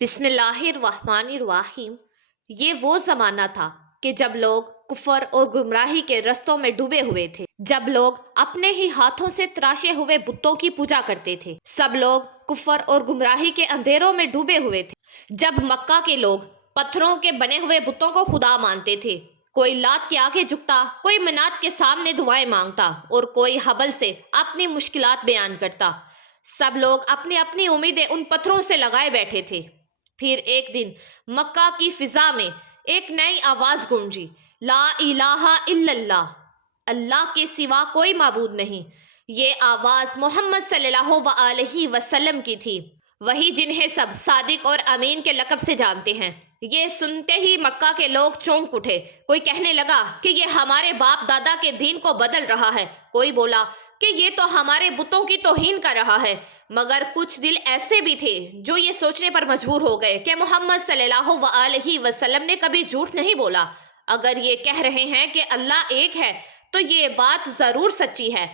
بسم اللہ الرحمن الرحیم۔ یہ وہ زمانہ تھا کہ جب لوگ کفر اور گمراہی کے رستوں میں ڈوبے ہوئے تھے، جب لوگ اپنے ہی ہاتھوں سے تراشے ہوئے بتوں کی پوجا کرتے تھے، سب لوگ کفر اور گمراہی کے اندھیروں میں ڈوبے ہوئے تھے۔ جب مکہ کے لوگ پتھروں کے بنے ہوئے بتوں کو خدا مانتے تھے، کوئی لات کے آگے جھکتا، کوئی منات کے سامنے دعائیں مانگتا اور کوئی حبل سے اپنی مشکلات بیان کرتا۔ سب لوگ اپنی اپنی امیدیں ان پتھروں سے لگائے بیٹھے تھے۔ پھر ایک دن مکہ کی فضا میں ایک نئی آواز گونجی، لا الہ الا اللہ، اللہ کے سوا کوئی معبود نہیں۔ یہ آواز محمد صلی اللہ علیہ وسلم کی تھی، وہی جنہیں سب صادق اور امین کے لقب سے جانتے ہیں۔ یہ سنتے ہی مکہ کے لوگ چونک اٹھے۔ کوئی کہنے لگا کہ یہ ہمارے باپ دادا کے دین کو بدل رہا ہے، کوئی بولا کہ یہ تو ہمارے بتوں کی توہین کر رہا ہے۔ مگر کچھ دل ایسے بھی تھے جو یہ سوچنے پر مجبور ہو گئے کہ محمد صلی اللہ علیہ وسلم نے کبھی جھوٹ نہیں بولا۔ اگر یہ کہہ رہے ہیں کہ اللہ ایک ہے تو یہ بات ضرور سچی ہے۔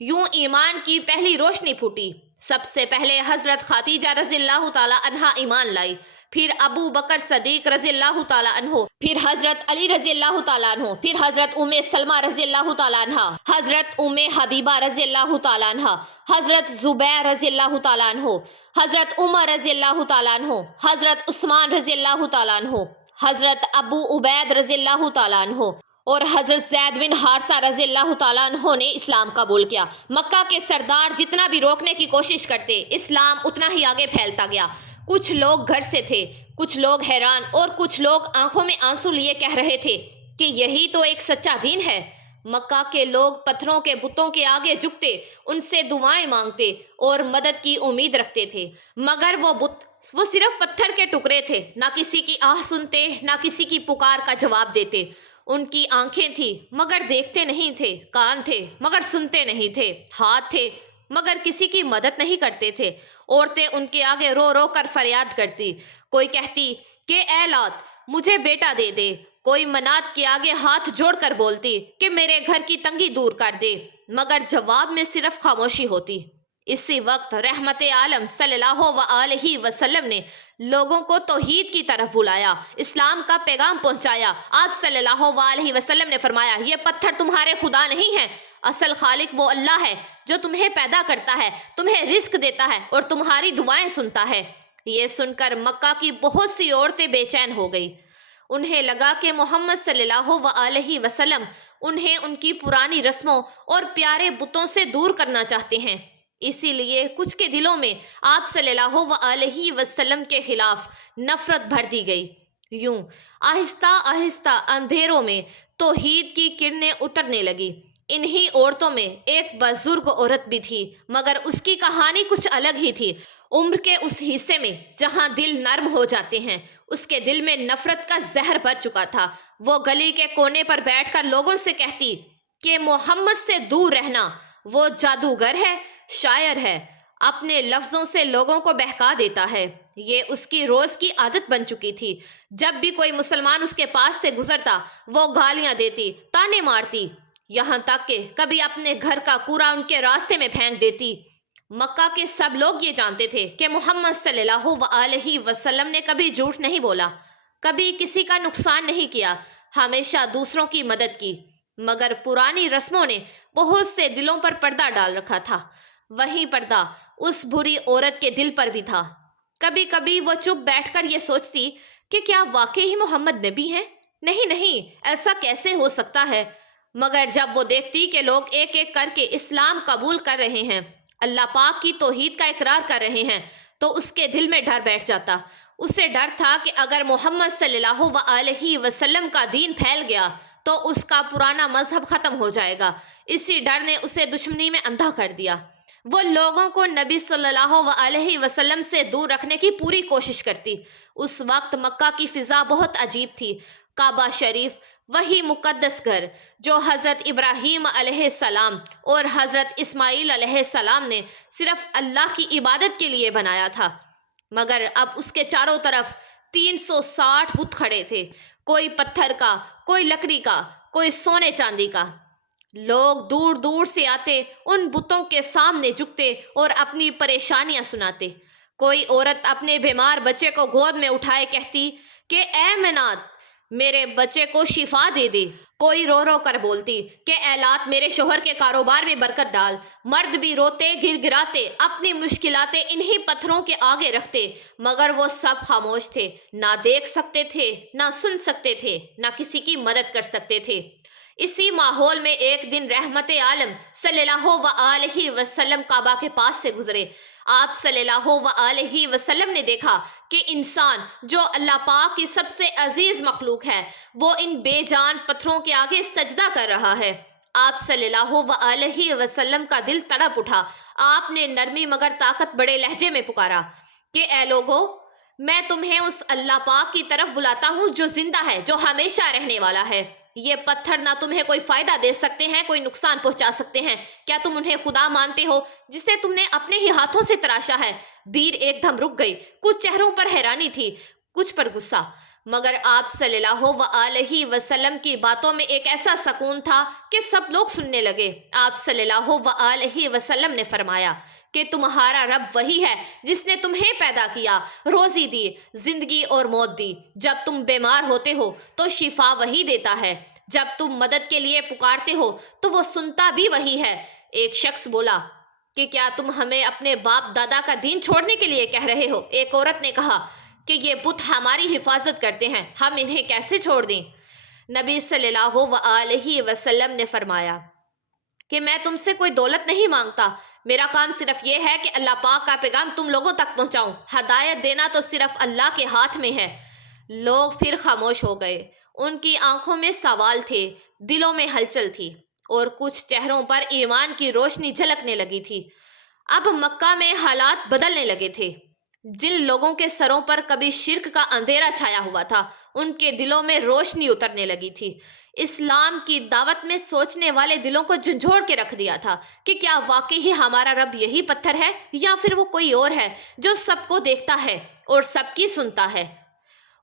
یوں ایمان کی پہلی روشنی پھوٹی۔ سب سے پہلے حضرت خدیجہ رضی اللہ تعالی عنہا ایمان لائی، پھر ابو بکر صدیق رضی اللہ تعالی عنہ، پھر حضرت علی رضی اللہ تعالی عنہ، پھر حضرت ام سلمہ رضی اللہ تعالی عنہ، حضرت ام حبیبہ رضی اللہ تعالی عنہ، حضرت زبیر رضی اللہ تعالی عنہ، حضرت عمر رضی اللہ تعالی عنہ، حضرت عثمان رضی اللہ تعالی عنہ، حضرت ابو عبید رضی اللہ تعالی عنہ اور حضرت زید بن حارثہ رضی اللہ تعالیٰ عنہ نے اسلام قبول کیا۔ مکہ کے سردار جتنا بھی روکنے کی کوشش کرتے، اسلام اتنا ہی آگے پھیلتا گیا۔ کچھ لوگ گھر سے تھے، کچھ لوگ حیران اور کچھ لوگ آنکھوں میں آنسو لیے کہہ رہے تھے کہ یہی تو ایک سچا دین ہے۔ مکہ کے لوگ پتھروں کے بتوں کے آگے جھکتے، ان سے دعائیں مانگتے اور مدد کی امید رکھتے تھے، مگر وہ بت وہ صرف پتھر کے ٹکڑے تھے، نہ کسی کی آہ سنتے، نہ کسی کی پکار کا جواب دیتے۔ ان کی آنکھیں تھیں مگر دیکھتے نہیں تھے، کان تھے مگر سنتے نہیں تھے، ہاتھ تھے مگر کسی کی مدد نہیں کرتے تھے۔ عورتیں ان کے آگے رو رو کر فریاد کرتی، کوئی کہتی کہ اے لات مجھے بیٹا دے دے، کوئی منات کے آگے ہاتھ جوڑ کر بولتی کہ میرے گھر کی تنگی دور کر دے، مگر جواب میں صرف خاموشی ہوتی۔ اسی وقت رحمت عالم صلی اللہ علیہ وسلم نے لوگوں کو توحید کی طرف بلایا، اسلام کا پیغام پہنچایا۔ آپ صلی اللہ علیہ وسلم نے فرمایا، یہ پتھر تمہارے خدا نہیں ہیں، اصل خالق وہ اللہ ہے جو تمہیں پیدا کرتا ہے، تمہیں رزق دیتا ہے اور تمہاری دعائیں سنتا ہے۔ یہ سن کر مکہ کی بہت سی عورتیں بے چین ہو گئی۔ انہیں لگا کہ محمد صلی اللہ علیہ وسلم انہیں ان کی پرانی رسموں اور پیارے بتوں سے دور کرنا چاہتے ہیں۔ اسی لیے کچھ کے دلوں میں آپ صلی اللہ علیہ وسلم کے خلاف نفرت بھر دی گئی۔ یوں آہستہ آہستہ اندھیروں میں توحید کی کرنیں اترنے لگی۔ انہی عورتوں میں ایک بزرگ عورت بھی تھی، مگر اس کی کہانی کچھ الگ ہی تھی۔ عمر کے اس حصے میں جہاں دل نرم ہو جاتے ہیں، اس کے دل میں نفرت کا زہر بھر چکا تھا۔ وہ گلی کے کونے پر بیٹھ کر لوگوں سے کہتی کہ محمد سے دور رہنا، وہ جادوگر ہے، شاعر ہے، اپنے لفظوں سے لوگوں کو بہکا دیتا ہے۔ یہ اس کی روز کی عادت بن چکی تھی۔ جب بھی کوئی مسلمان اس کے پاس سے گزرتا، وہ گالیاں دیتی، تانے مارتی، یہاں تک کہ کبھی اپنے گھر کا کوڑا ان کے راستے میں پھینک دیتی۔ مکہ کے سب لوگ یہ جانتے تھے کہ محمد صلی اللہ علیہ وسلم نے کبھی جھوٹ نہیں بولا، کبھی کسی کا نقصان نہیں کیا، ہمیشہ دوسروں کی مدد کی۔ مگر پرانی رسموں نے بہت سے دلوں پر پردہ ڈال رکھا تھا۔ وہی پردہ اس بری عورت کے دل پر بھی تھا۔ کبھی کبھی وہ چپ بیٹھ کر یہ سوچتی کہ کیا واقعی محمد نبی ہیں؟ نہیں، ایسا کیسے ہو سکتا ہے؟ مگر جب وہ دیکھتی کہ لوگ ایک ایک کر کے اسلام قبول کر رہے ہیں، اللہ پاک کی توحید کا اقرار کر رہے ہیں، تو اس کے دل میں ڈر بیٹھ جاتا۔ اسے ڈر تھا کہ اگر محمد صلی اللہ علیہ وسلم کا دین پھیل گیا تو اس کا پرانا مذہب ختم ہو جائے گا۔ اسی ڈر نے اسے دشمنی میں اندھا کر دیا۔ وہ لوگوں کو نبی صلی اللہ علیہ وسلم سے دور رکھنے کی پوری کوشش کرتی۔ اس وقت مکہ کی فضا بہت عجیب تھی۔ کعبہ شریف، وہی مقدس گھر جو حضرت ابراہیم علیہ السلام اور حضرت اسماعیل علیہ السلام نے صرف اللہ کی عبادت کے لیے بنایا تھا، مگر اب اس کے چاروں طرف 360 بت کھڑے تھے، کوئی پتھر کا، کوئی لکڑی کا، کوئی سونے چاندی کا۔ لوگ دور دور سے آتے، ان بتوں کے سامنے جھکتے اور اپنی پریشانیاں سناتے۔ کوئی عورت اپنے بیمار بچے کو گود میں اٹھائے کہتی کہ اے منات میرے بچے کو شفا دے دے۔ کوئی رو رو کر بولتی کہ اے لات میرے شوہر کے کاروبار میں برکت ڈال۔ مرد بھی روتے گر گراتے اپنی مشکلاتیں انہی پتھروں کے آگے رکھتے، مگر وہ سب خاموش تھے، نہ دیکھ سکتے تھے، نہ سن سکتے تھے، نہ کسی کی مدد کر سکتے تھے۔ اسی ماحول میں ایک دن رحمت عالم صلی اللہ وآلہ وسلم کعبہ کے پاس سے گزرے۔ آپ صلی اللہ وآلہ وسلم نے دیکھا کہ انسان جو اللہ پاک کی سب سے عزیز مخلوق ہے وہ ان بے جان پتھروں کے آگے سجدہ کر رہا ہے۔ آپ صلی اللہ وآلہ وسلم کا دل تڑپ اٹھا۔ آپ نے نرمی مگر طاقت بڑے لہجے میں پکارا کہ اے لوگو، میں تمہیں اس اللہ پاک کی طرف بلاتا ہوں جو زندہ ہے، جو ہمیشہ رہنے والا ہے۔ یہ پتھر نہ تمہیں کوئی فائدہ دے سکتے ہیں، کوئی نقصان پہنچا سکتے ہیں۔ کیا تم انہیں خدا مانتے ہو جسے تم نے اپنے ہی ہاتھوں سے تراشا ہے؟ بھیڑ ایک دم رک گئی۔ کچھ چہروں پر حیرانی تھی، کچھ پر غصہ، مگر آپ صلی اللہ وآلہ وسلم کی باتوں میں ایک ایسا سکون تھا کہ سب لوگ سننے لگے۔ آپ صلی اللہ وآلہ وسلم نے فرمایا کہ تمہارا رب وہی ہے جس نے تمہیں پیدا کیا، روزی دی، زندگی اور موت دی۔ جب تم بیمار ہوتے ہو تو شفا وہی دیتا ہے، جب تم مدد کے لیے پکارتے ہو تو وہ سنتا بھی وہی ہے۔ ایک شخص بولا کہ کیا تم ہمیں اپنے باپ دادا کا دین چھوڑنے کے لیے کہہ رہے ہو؟ ایک عورت نے کہا کہ یہ بت ہماری حفاظت کرتے ہیں، ہم انہیں کیسے چھوڑ دیں؟ نبی صلی اللہ وآلہ وسلم نے فرمایا کہ میں تم سے کوئی دولت نہیں مانگتا، میرا کام صرف یہ ہے کہ اللہ پاک کا پیغام تم لوگوں تک پہنچاؤں۔ ہدایت دینا تو صرف اللہ کے ہاتھ میں ہے۔ لوگ پھر خاموش ہو گئے، ان کی آنکھوں میں سوال تھے، دلوں میں ہلچل تھی، اور کچھ چہروں پر ایمان کی روشنی جھلکنے لگی تھی۔ اب مکہ میں حالات بدلنے لگے تھے۔ جن لوگوں کے سروں پر کبھی شرک کا اندھیرا چھایا ہوا تھا ان کے دلوں میں روشنی اترنے لگی تھی۔ اسلام کی دعوت میں سوچنے والے دلوں کو جھنجھوڑ کے رکھ دیا تھا کہ کیا واقعی ہی ہمارا رب یہی پتھر ہے یا پھر وہ کوئی اور ہے جو سب کو دیکھتا ہے اور سب کی سنتا ہے۔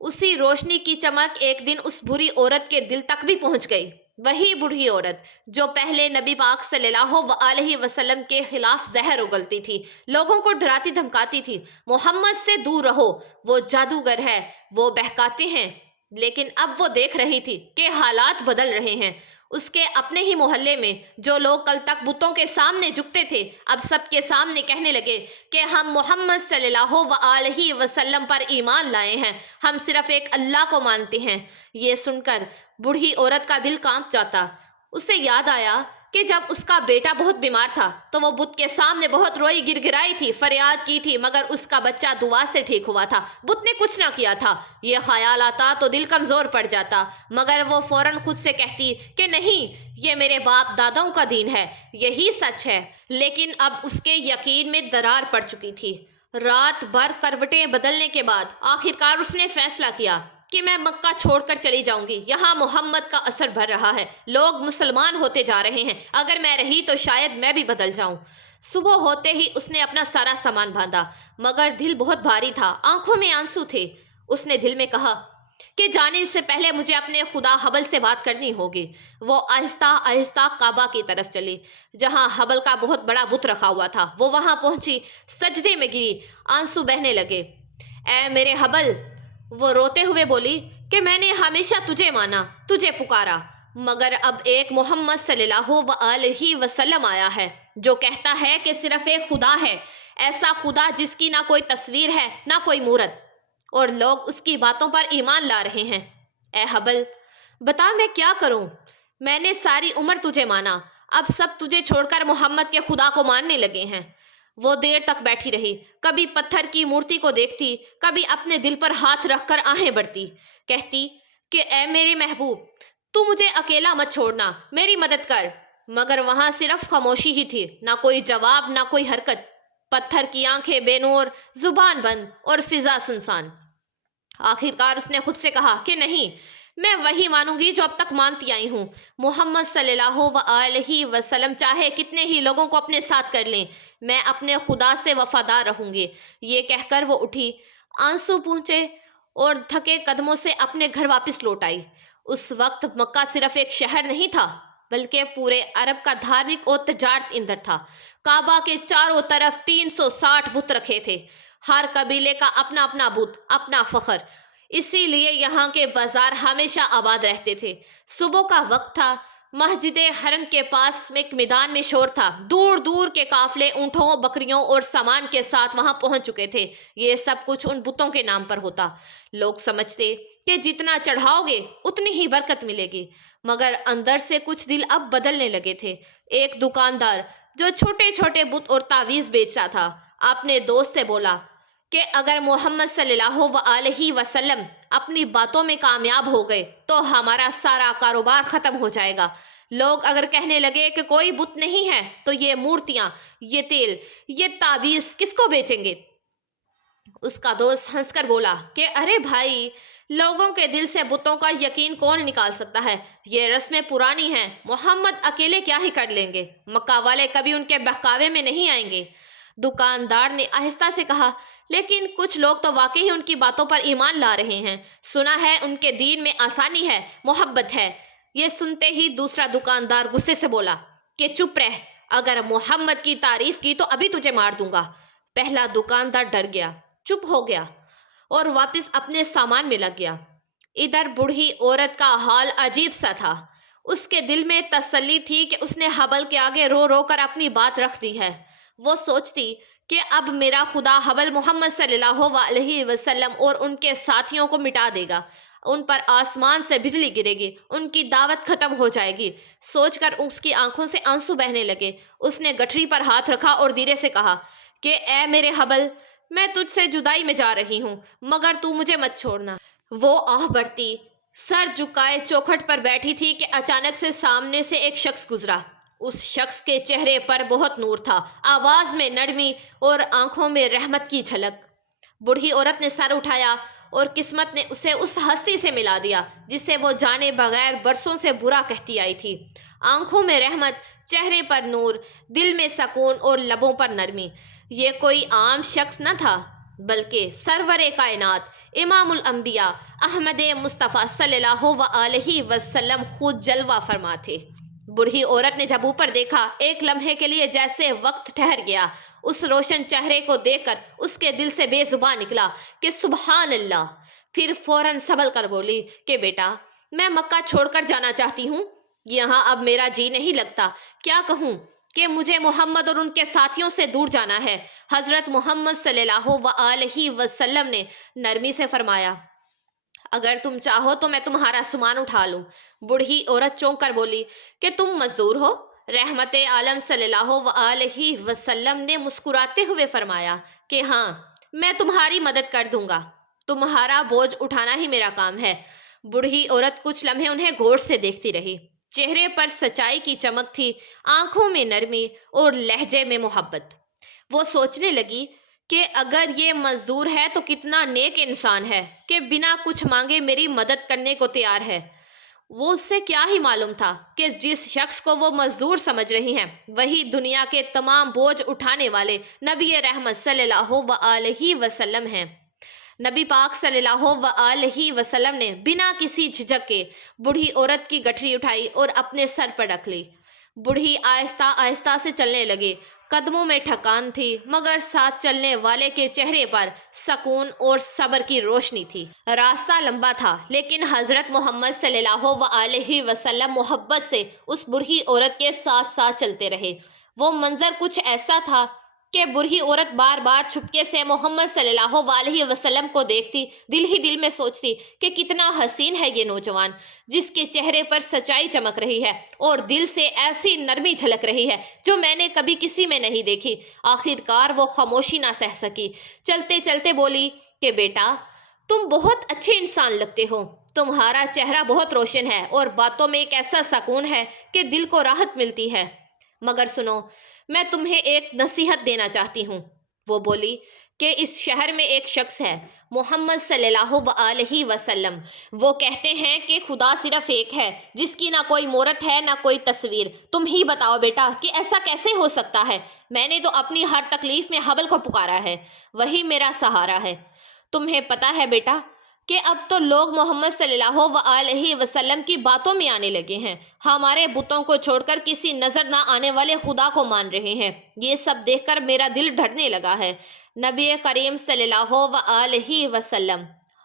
اسی روشنی کی چمک ایک دن اس بری عورت کے دل تک بھی پہنچ گئی، وہی بوڑھی عورت جو پہلے نبی پاک صلی اللہ وآلہ وسلم کے خلاف زہر اگلتی تھی، لوگوں کو ڈراتی دھمکاتی تھی، محمد سے دور رہو، وہ جادوگر ہے، وہ بہکاتے ہیں۔ لیکن اب وہ دیکھ رہی تھی کہ حالات بدل رہے ہیں۔ اس کے اپنے ہی محلے میں جو لوگ کل تک بتوں کے سامنے جھکتے تھے اب سب کے سامنے کہنے لگے کہ ہم محمد صلی اللہ وآلہ وسلم پر ایمان لائے ہیں، ہم صرف ایک اللہ کو مانتے ہیں۔ یہ سن کر بوڑھی عورت کا دل کانپ جاتا۔ اسے یاد آیا کہ جب اس کا بیٹا بہت بیمار تھا تو وہ بت کے سامنے بہت روئی گر گرائی تھی، فریاد کی تھی، مگر اس کا بچہ دعا سے ٹھیک ہوا تھا، بت نے کچھ نہ کیا تھا۔ یہ خیال آتا تو دل کمزور پڑ جاتا، مگر وہ فوراً خود سے کہتی کہ نہیں، یہ میرے باپ داداؤں کا دین ہے، یہی سچ ہے۔ لیکن اب اس کے یقین میں درار پڑ چکی تھی۔ رات بھر کروٹیں بدلنے کے بعد آخرکار اس نے فیصلہ کیا کہ میں مکہ چھوڑ کر چلی جاؤں گی، یہاں محمد کا اثر بڑھ رہا ہے، لوگ مسلمان ہوتے جا رہے ہیں، اگر میں رہی تو شاید میں بھی بدل جاؤں۔ صبح ہوتے ہی اس نے اپنا سارا سامان باندھا، مگر دل بہت بھاری تھا، آنکھوں میں آنسو تھے۔ اس نے دل میں کہا کہ جانے سے پہلے مجھے اپنے خدا حبل سے بات کرنی ہوگی۔ وہ آہستہ آہستہ کعبہ کی طرف چلی جہاں حبل کا بہت بڑا بت رکھا ہوا تھا۔ وہ وہاں پہنچی، سجدے میں گری، آنسو بہنے لگے۔ اے میرے حبل، وہ روتے ہوئے بولی کہ میں نے ہمیشہ تجھے مانا، تجھے پکارا، مگر اب ایک محمد صلی اللہ وآلہ وسلم آیا ہے جو کہتا ہے کہ صرف ایک خدا ہے، ایسا خدا جس کی نہ کوئی تصویر ہے نہ کوئی مورت، اور لوگ اس کی باتوں پر ایمان لا رہے ہیں۔ اے حبل، بتا میں کیا کروں؟ میں نے ساری عمر تجھے مانا، اب سب تجھے چھوڑ کر محمد کے خدا کو ماننے لگے ہیں۔ وہ دیر تک بیٹھی رہی، کبھی پتھر کی مورتی کو دیکھتی، کبھی اپنے دل پر ہاتھ رکھ کر آہیں بھرتی، کہتی کہ اے میرے محبوب، تو مجھے اکیلا مت چھوڑنا، میری مدد کر۔ مگر وہاں صرف خاموشی ہی تھی، نہ کوئی جواب، نہ کوئی حرکت۔ پتھر کی آنکھیں بے نور، زبان بند اور فضا سنسان۔ آخرکار اس نے خود سے کہا کہ نہیں، میں وہی مانوں گی جو اب تک مانتی آئی ہوں۔ محمد صلی اللہ وآلہ وسلم چاہے کتنے ہی لوگوں کو اپنے ساتھ کر لیں، میں اپنے خدا سے وفادار رہوں گی۔ یہ کہہ کر وہ اٹھی، آنسو پہنچے اور تھکے قدموں سے اپنے گھر واپس لوٹ آئی۔ اس وقت مکہ صرف ایک شہر نہیں تھا بلکہ پورے عرب کا دھارمک اور تجارت اندر تھا۔ کعبہ کے چاروں طرف 360 بت رکھے تھے، ہر قبیلے کا اپنا اپنا بت، اپنا فخر، اسی لیے یہاں کے بازار ہمیشہ آباد رہتے تھے۔ صبح کا وقت تھا، مسجد حرم کے پاس ایک میدان میں شور تھا، دور دور کے قافلے اونٹوں، بکریوں اور سامان کے ساتھ وہاں پہنچ چکے تھے۔ یہ سب کچھ ان بتوں کے نام پر ہوتا۔ لوگ سمجھتے کہ جتنا چڑھاؤ گے اتنی ہی برکت ملے گی، مگر اندر سے کچھ دل اب بدلنے لگے تھے۔ ایک دکاندار جو چھوٹے چھوٹے بت اور تعویذ بیچتا تھا اپنے دوست سے بولا کہ اگر محمد صلی اللہ علیہ وسلم اپنی باتوں میں کامیاب ہو گئے تو ہمارا سارا کاروبار ختم ہو جائے گا۔ لوگ اگر کہنے لگے کہ کوئی بت نہیں ہے تو یہ مورتیاں، یہ تیل، یہ تعویذ کس کو بیچیں گے؟ اس کا دوست ہنس کر بولا کہ ارے بھائی، لوگوں کے دل سے بتوں کا یقین کون نکال سکتا ہے؟ یہ رسمیں پرانی ہیں، محمد اکیلے کیا ہی کر لیں گے، مکہ والے کبھی ان کے بہکاوے میں نہیں آئیں گے۔ دکاندار نے آہستہ سے کہا لیکن کچھ لوگ تو واقعی ان کی باتوں پر ایمان لا رہے ہیں، سنا ہے ان کے دین میں آسانی ہے، محبت ہے۔ یہ سنتے ہی دوسرا دکاندار غصے سے بولا کہ چپ رہ، اگر محمد کی تعریف کی تو ابھی تجھے مار دوں گا۔ پہلا دکاندار ڈر گیا، چپ ہو گیا اور واپس اپنے سامان میں لگ گیا۔ ادھر بوڑھی عورت کا حال عجیب سا تھا۔ اس کے دل میں تسلی تھی کہ اس نے حبل کے آگے رو رو کر اپنی بات رکھ دی ہے۔ وہ سوچتی کہ اب میرا خدا حبل محمد صلی اللہ علیہ وسلم اور ان کے ساتھیوں کو مٹا دے گا، ان پر آسمان سے بجلی گرے گی، ان کی دعوت ختم ہو جائے گی۔ سوچ کر اس کی آنکھوں سے آنسو بہنے لگے۔ اس نے گٹھری پر ہاتھ رکھا اور دھیرے سے کہا کہ اے میرے حبل، میں تجھ سے جدائی میں جا رہی ہوں، مگر تو مجھے مت چھوڑنا۔ وہ آہ بھرتی سر جھکائے چوکھٹ پر بیٹھی تھی کہ اچانک سے سامنے سے ایک شخص گزرا۔ اس شخص کے چہرے پر بہت نور تھا، آواز میں نرمی اور آنکھوں میں رحمت کی جھلک۔ بوڑھی عورت نے سر اٹھایا اور قسمت نے اسے اس ہستی سے ملا دیا جسے وہ جانے بغیر برسوں سے برا کہتی آئی تھی۔ آنکھوں میں رحمت، چہرے پر نور، دل میں سکون اور لبوں پر نرمی۔ یہ کوئی عام شخص نہ تھا بلکہ سرور کائنات، امام الانبیاء، احمد مصطفیٰ صلی اللہ علیہ وسلم خود جلوہ فرما تھے۔ بوڑھی عورت نے جب اوپر دیکھا، ایک لمحے کے لیے جیسے وقت ٹھہر گیا۔ اس روشن چہرے کو دیکھ کر اس کے دل سے بے زبان نکلا کہ سبحان اللہ۔ پھر فوراً سنبھل کر بولی کہ بیٹا، میں مکہ چھوڑ کر جانا چاہتی ہوں، یہاں اب میرا جی نہیں لگتا۔ کیا کہوں کہ مجھے محمد اور ان کے ساتھیوں سے دور جانا ہے۔ حضرت محمد صلی اللہ علیہ وسلم نے نرمی سے فرمایا اگر تم چاہو تو میں تمہارا سامان اٹھا لوں۔ بوڑھی عورت چونک کر بولی کہ تم مزدور ہو؟ رحمت عالم صلی اللہ علیہ وسلم نے مسکراتے ہوئے فرمایا کہ ہاں، میں تمہاری مدد کر دوں گا، تمہارا بوجھ اٹھانا ہی میرا کام ہے۔ بوڑھی عورت کچھ لمحے انہیں غور سے دیکھتی رہی۔ چہرے پر سچائی کی چمک تھی، آنکھوں میں نرمی اور لہجے میں محبت۔ وہ سوچنے لگی کہ اگر یہ مزدور ہے تو کتنا نیک انسان ہے کہ بنا کچھ مانگے میری مدد کرنے کو تیار ہے۔ وہ اس سے کیا ہی معلوم تھا کہ جس شخص کو وہ مزدور سمجھ رہی ہیں وہی دنیا کے تمام بوجھ اٹھانے والے نبی رحمت صلی اللہ علیہ وسلم ہیں۔ نبی پاک صلی اللہ علیہ وسلم نے بنا کسی جھجک کے بوڑھی عورت کی گٹھری اٹھائی اور اپنے سر پر رکھ لی۔ بوڑھی آہستہ آہستہ سے چلنے لگے۔ قدموں میں تھکان تھی مگر ساتھ چلنے والے کے چہرے پر سکون اور صبر کی روشنی تھی۔ راستہ لمبا تھا لیکن حضرت محمد صلی اللہ علیہ وسلم محبت سے اس بوڑھی عورت کے ساتھ ساتھ چلتے رہے۔ وہ منظر کچھ ایسا تھا کہ بوڑھی عورت بار بار چھپکے سے محمد صلی اللہ علیہ وسلم کو دیکھتی، دل ہی دل میں سوچتی کہ کتنا حسین ہے یہ نوجوان جس کے چہرے پر سچائی چمک رہی ہے اور دل سے ایسی نرمی جھلک رہی ہے جو میں نے کبھی کسی میں نہیں دیکھی۔ آخر کار وہ خاموشی نہ سہ سکی، چلتے چلتے بولی کہ بیٹا، تم بہت اچھے انسان لگتے ہو، تمہارا چہرہ بہت روشن ہے اور باتوں میں ایک ایسا سکون ہے کہ دل کو راحت ملتی ہے، مگر سنو، میں تمہیں ایک نصیحت دینا چاہتی ہوں۔ وہ بولی کہ اس شہر میں ایک شخص ہے، محمد صلی اللہ علیہ وسلم، وہ کہتے ہیں کہ خدا صرف ایک ہے جس کی نہ کوئی مورت ہے نہ کوئی تصویر۔ تم ہی بتاؤ بیٹا کہ ایسا کیسے ہو سکتا ہے؟ میں نے تو اپنی ہر تکلیف میں حبل کو پکارا ہے، وہی میرا سہارا ہے۔ تمہیں پتہ ہے بیٹا کہ اب تو لوگ محمد صلی اللہ علیہ وسلم کی باتوں میں آنے لگے ہیں، ہمارے بتوں کو چھوڑ کر کسی نظر نہ آنے والے خدا کو مان رہے ہیں۔ یہ سب دیکھ کر میرا دل ڈرنے لگا ہے۔ نبی کریم صلی اللہ علیہ وسلم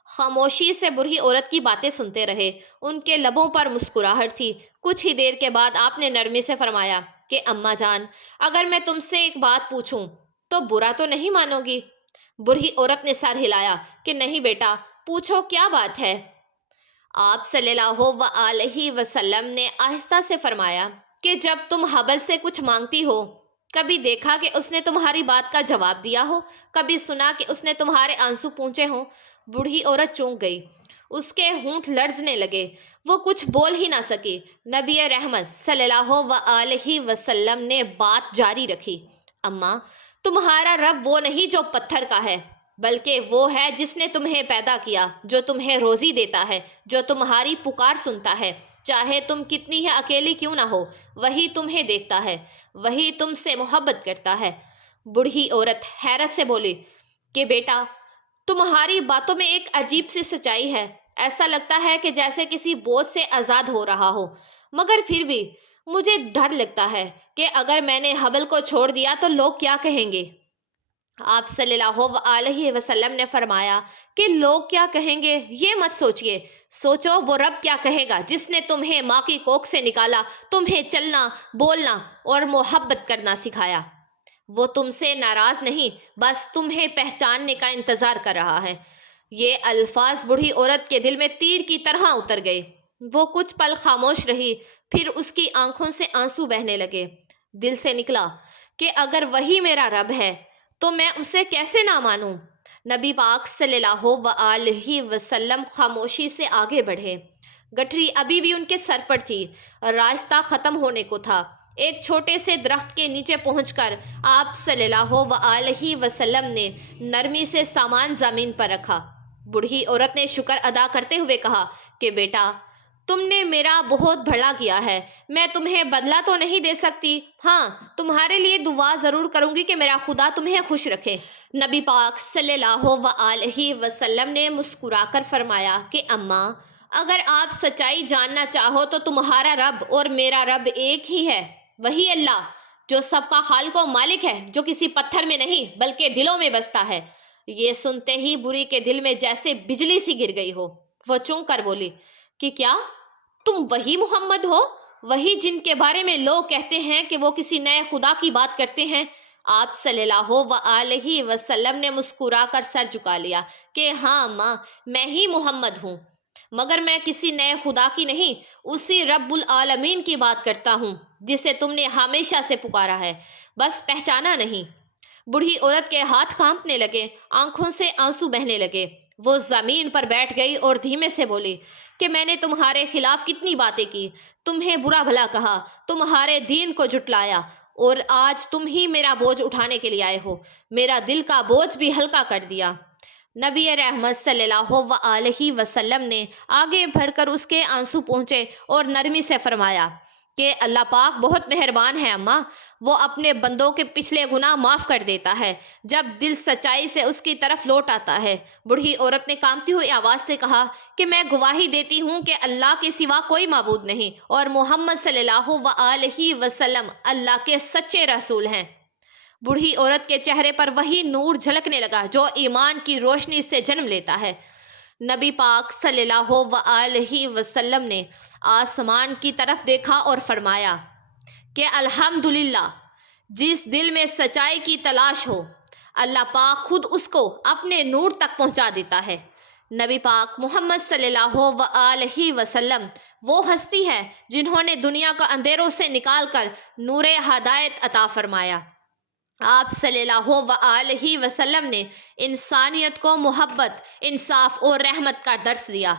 خاموشی سے بوڑھی عورت کی باتیں سنتے رہے۔ ان کے لبوں پر مسکراہٹ تھی۔ کچھ ہی دیر کے بعد آپ نے نرمی سے فرمایا کہ اماں جان، اگر میں تم سے ایک بات پوچھوں تو برا تو نہیں مانو گی؟ بوڑھی عورت نے سر ہلایا کہ نہیں بیٹا، پوچھو کیا بات ہے؟ آپ صلی اللہ علیہ وسلم نے آہستہ سے فرمایا کہ جب تم حبل سے کچھ مانگتی ہو، کبھی دیکھا کہ اس نے تمہاری بات کا جواب دیا ہو؟ کبھی سنا کہ اس نے تمہارے آنسو پونچھے ہوں؟ بوڑھی عورت چونک گئی، اس کے ہونٹ لرزنے لگے، وہ کچھ بول ہی نہ سکی۔ نبی رحمت صلی اللہ علیہ وسلم نے بات جاری رکھی، اماں، تمہارا رب وہ نہیں جو پتھر کا ہے، بلکہ وہ ہے جس نے تمہیں پیدا کیا، جو تمہیں روزی دیتا ہے، جو تمہاری پکار سنتا ہے، چاہے تم کتنی ہی اکیلی کیوں نہ ہو، وہی تمہیں دیکھتا ہے، وہی تم سے محبت کرتا ہے۔ بوڑھی عورت حیرت سے بولی کہ بیٹا، تمہاری باتوں میں ایک عجیب سی سچائی ہے، ایسا لگتا ہے کہ جیسے کسی بوجھ سے آزاد ہو رہا ہو، مگر پھر بھی مجھے ڈر لگتا ہے کہ اگر میں نے حبل کو چھوڑ دیا تو لوگ کیا کہیں گے؟ آپ صلی اللہ علیہ وسلم نے فرمایا کہ لوگ کیا کہیں گے یہ مت سوچئے، سوچو وہ رب کیا کہے گا جس نے تمہیں ماں کی کوکھ سے نکالا، تمہیں چلنا، بولنا اور محبت کرنا سکھایا۔ وہ تم سے ناراض نہیں، بس تمہیں پہچاننے کا انتظار کر رہا ہے۔ یہ الفاظ بوڑھی عورت کے دل میں تیر کی طرح اتر گئے۔ وہ کچھ پل خاموش رہی، پھر اس کی آنکھوں سے آنسو بہنے لگے۔ دل سے نکلا کہ اگر وہی میرا رب ہے تو میں اسے کیسے نہ مانوں؟ نبی پاک صلی اللہ علیہ وسلم خاموشی سے آگے بڑھے۔ گٹھری ابھی بھی ان کے سر پر تھی، راستہ ختم ہونے کو تھا۔ ایک چھوٹے سے درخت کے نیچے پہنچ کر آپ صلی اللہ علیہ وسلم نے نرمی سے سامان زمین پر رکھا۔ بوڑھی عورت نے شکر ادا کرتے ہوئے کہا کہ بیٹا، تم نے میرا بہت بھلا کیا ہے، میں تمہیں بدلہ تو نہیں دے سکتی، ہاں تمہارے لیے دعا ضرور کروں گی کہ میرا خدا تمہیں خوش رکھے۔ نبی پاک صلی اللہ علیہ وسلم نے مسکرا کر فرمایا کہ اماں، اگر آپ سچائی جاننا چاہو تو تمہارا رب اور میرا رب ایک ہی ہے، وہی اللہ جو سب کا خالق و مالک ہے، جو کسی پتھر میں نہیں بلکہ دلوں میں بستا ہے۔ یہ سنتے ہی بری کے دل میں جیسے بجلی سی گر گئی ہو۔ وہ چونک کر بولی کہ کیا تم وہی محمد ہو، وہی جن کے بارے میں لوگ کہتے ہیں کہ وہ کسی نئے خدا کی بات کرتے ہیں؟ آپ صلی اللہ علیہ وسلم نے مسکرا کر سر جھکا لیا کہ ہاں ماں، میں ہی محمد ہوں، مگر میں کسی نئے خدا کی نہیں، اسی رب العالمین کی بات کرتا ہوں جسے تم نے ہمیشہ سے پکارا ہے، بس پہچانا نہیں۔ بوڑھی عورت کے ہاتھ کانپنے لگے، آنکھوں سے آنسو بہنے لگے۔ وہ زمین پر بیٹھ گئی اور دھیمے سے بولی کہ میں نے تمہارے خلاف کتنی باتیں کی، تمہیں برا بھلا کہا، تمہارے دین کو جھٹلایا، اور آج تم ہی میرا بوجھ اٹھانے کے لیے آئے ہو، میرا دل کا بوجھ بھی ہلکا کر دیا۔ نبی رحمت صلی اللہ علیہ وسلم نے آگے بڑھ کر اس کے آنسو پہنچے اور نرمی سے فرمایا کہ اللہ پاک بہت مہربان ہے اماں، وہ اپنے بندوں کے پچھلے گناہ معاف کر دیتا ہے جب دل سچائی سے اس کی طرف لوٹ آتا ہے۔ بوڑھی عورت نے کانپتی ہوئی آواز سے کہا کہ میں گواہی دیتی ہوں کہ اللہ کے سوا کوئی معبود نہیں، اور محمد صلی اللہ علیہ وسلم اللہ کے سچے رسول ہیں۔ بوڑھی عورت کے چہرے پر وہی نور جھلکنے لگا جو ایمان کی روشنی سے جنم لیتا ہے۔ نبی پاک صلی اللہ علیہ وسلم نے آسمان کی طرف دیکھا اور فرمایا کہ الحمدللہ، جس دل میں سچائی کی تلاش ہو، اللہ پاک خود اس کو اپنے نور تک پہنچا دیتا ہے۔ نبی پاک محمد صلی اللہ علیہ وسلم وہ ہستی ہے جنہوں نے دنیا کا اندھیروں سے نکال کر نور ہدایت عطا فرمایا۔ آپ صلی اللہ علیہ وسلم نے انسانیت کو محبت، انصاف اور رحمت کا درس دیا۔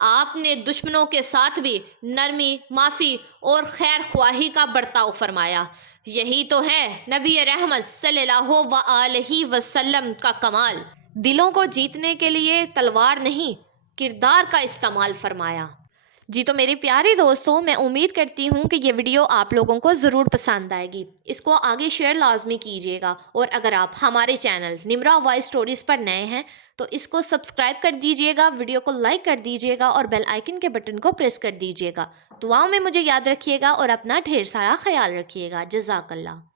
آپ نے دشمنوں کے ساتھ بھی نرمی، معافی اور خیر خواہی کا برتاؤ فرمایا۔ یہی تو ہے نبی رحمت صلی اللہ علیہ وسلم کا کمال۔ دلوں کو جیتنے کے لیے تلوار نہیں، کردار کا استعمال فرمایا۔ جی تو میرے پیارے دوستوں، میں امید کرتی ہوں کہ یہ ویڈیو آپ لوگوں کو ضرور پسند آئے گی۔ اس کو آگے شیئر لازمی کیجیے گا، اور اگر آپ ہمارے چینل نمرا وائس اسٹوریز پر نئے ہیں تو اس کو سبسکرائب کر دیجیے گا، ویڈیو کو لائک کر دیجیے گا اور بیل آئیکن کے بٹن کو پریس کر دیجیے گا۔ دعاؤں میں مجھے یاد رکھیے گا اور اپنا ڈھیر سارا خیال رکھیے گا۔ جزاک اللہ۔